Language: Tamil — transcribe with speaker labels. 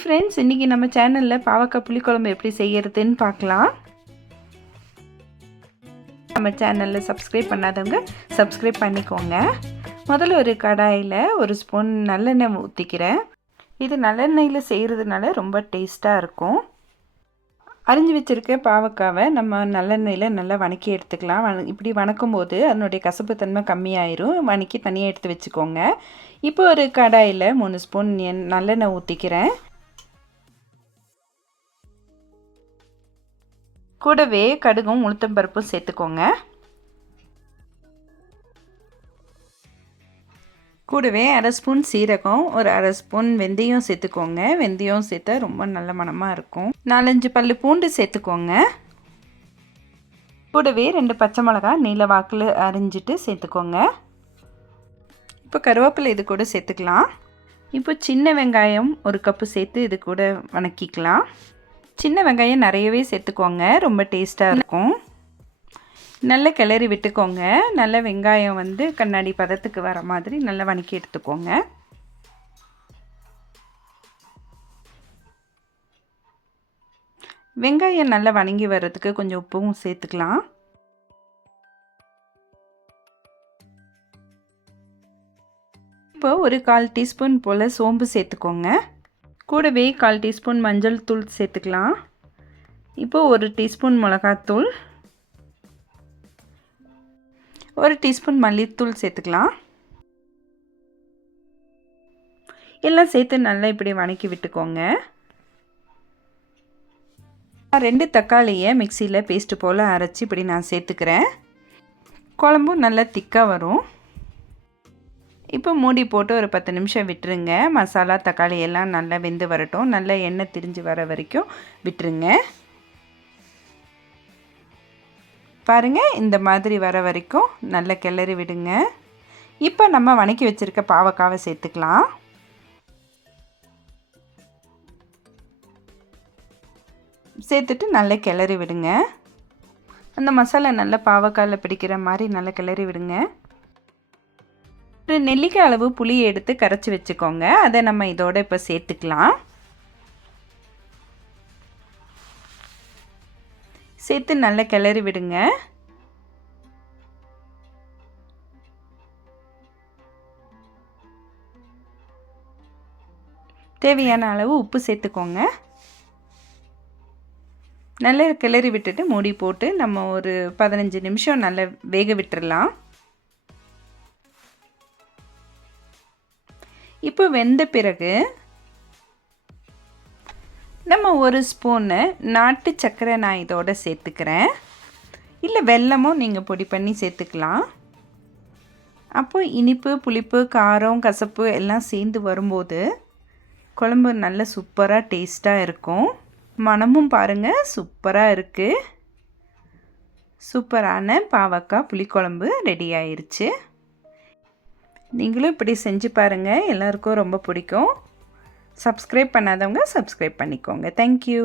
Speaker 1: ஃப்ரெண்ட்ஸ் இன்றைக்கி நம்ம சேனலில் பாவக்காய் புளிக்குழம்பு எப்படி செய்கிறதுன்னு பார்க்கலாம். நம்ம சேனலில் சப்ஸ்கிரைப் பண்ணாதவங்க சப்ஸ்கிரைப் பண்ணிக்கோங்க. முதல்ல ஒரு கடாயில் ஒரு ஸ்பூன் நல்லெண்ணெய் ஊற்றிக்கிறேன் இது நல்லெண்ணெயில் செய்கிறதுனால ரொம்ப டேஸ்ட்டாக இருக்கும். அரிஞ்சு வச்சுருக்க பாவக்காவை நம்ம நல்லெண்ணெயில் நல்லா வணக்கி எடுத்துக்கலாம். வண இப்படி வணக்கும் போது அதனுடைய கசப்பு தன்மை கம்மியாயிரும். வணக்கி தனியாக எடுத்து வச்சுக்கோங்க. இப்போ ஒரு கடாயில் மூணு ஸ்பூன் எண் நல்லெண்ணெய் ஊற்றிக்கிறேன் கூடவே கடுகும் உளுத்தம் பருப்பும் சேர்த்துக்கோங்க. கூடவே அரை ஸ்பூன் சீரகம் ஒரு அரை ஸ்பூன் வெந்தயம் சேர்த்துக்கோங்க. வெந்தயம் சேர்த்தா ரொம்ப நல்ல மணமாக இருக்கும். நாலஞ்சு பல்லு பூண்டு சேர்த்துக்கோங்க. கூடவே ரெண்டு பச்சை மிளகா நீல வாக்கில் அரிஞ்சிட்டு சேர்த்துக்கோங்க. இப்போ கருவேப்பிலை இது கூட சேர்த்துக்கலாம். இப்போ சின்ன வெங்காயம் ஒரு கப்பு சேர்த்து இது கூட வணக்கிக்கலாம். சின்ன வெங்காயம் நிறையவே சேர்த்துக்கோங்க. ரொம்ப டேஸ்ட்டாக இருக்கும். நல்ல கிளறி விட்டுக்கோங்க. நல்ல வெங்காயம் வந்து கண்ணாடி பதத்துக்கு வர மாதிரி நல்லா வணக்கி எடுத்துக்கோங்க. வெங்காயம் நல்லா வணங்கி வர்றதுக்கு கொஞ்சம் உப்பும் சேர்த்துக்கலாம். இப்போ ஒரு கால் டீஸ்பூன் போல் சோம்பு சேர்த்துக்கோங்க. கூடவே கால் டீஸ்பூன் மஞ்சள் தூள் சேர்த்துக்கலாம். இப்போது ஒரு டீஸ்பூன் மிளகாத்தூள். ஒரு டீஸ்பூன் மல்லித்தூள் சேர்த்துக்கலாம். எல்லாம் சேர்த்து நல்லா இப்படி வணக்கி விட்டுக்கோங்க. ரெண்டு தக்காளியை மிக்சியில் பேஸ்ட்டு போல் அரைச்சி இப்படி நான் சேர்த்துக்கிறேன். குழம்பும் நல்லா திக்காக வரும். இப்போ மூடி போட்டு ஒரு பத்து நிமிஷம் விட்டுருங்க. மசாலா தக்காளி எல்லாம் நல்லா வெந்து வரட்டும். நல்லா எண்ணெய் திரிஞ்சு வர வரைக்கும் விட்டுருங்க. பாருங்கள் இந்த மாதிரி வர வரைக்கும் நல்லா கிளறி விடுங்க. இப்போ நம்ம வணக்கி வச்சுருக்க பாவக்காவை சேர்த்துக்கலாம். சேர்த்துட்டு நல்லா கிளறி விடுங்க. அந்த மசாலா நல்லா பாவக்காயில் பிடிக்கிற மாதிரி நல்லா கிளறி விடுங்க. ஒரு நெல்லிக்காய் அளவு புளியை எடுத்து கரைச்சி வச்சுக்கோங்க. அதை நம்ம இதோட இப்போ சேர்த்துக்கலாம். சேர்த்து நல்லா கிளறி விடுங்க. தேவையான அளவு உப்பு சேர்த்துக்கோங்க. நல்லா கிளறி விட்டுட்டு மூடி போட்டு நம்ம ஒரு பதினஞ்சு நிமிஷம் நல்லா வேக விட்டுடலாம் இப்போ வெந்த பிறகு நம்ம ஒரு ஸ்பூனு நாட்டு சர்க்கரை நான் இதோட சேர்த்துக்கிறேன். இல்லை வெல்லமும் நீங்கள் பொடி பண்ணி சேர்த்துக்கலாம். அப்போ இனிப்பு புளிப்பு காரம் கசப்பு எல்லாம் சேர்ந்து வரும்போது குழம்பு நல்ல சூப்பராக டேஸ்ட்டாக இருக்கும். மனமும் பாருங்கள் சூப்பராக இருக்குது சூப்பரான பாவக்காய் புளிக்குழம்பு ரெடி ஆயிடுச்சு நீங்களும் இப்படி செஞ்சு பாருங்கள் எல்லாருக்கும் ரொம்ப பிடிக்கும். சப்ஸ்கிரைப் பண்ணாதவங்க சப்ஸ்கிரைப் பண்ணிக்கோங்க. தேங்க்யூ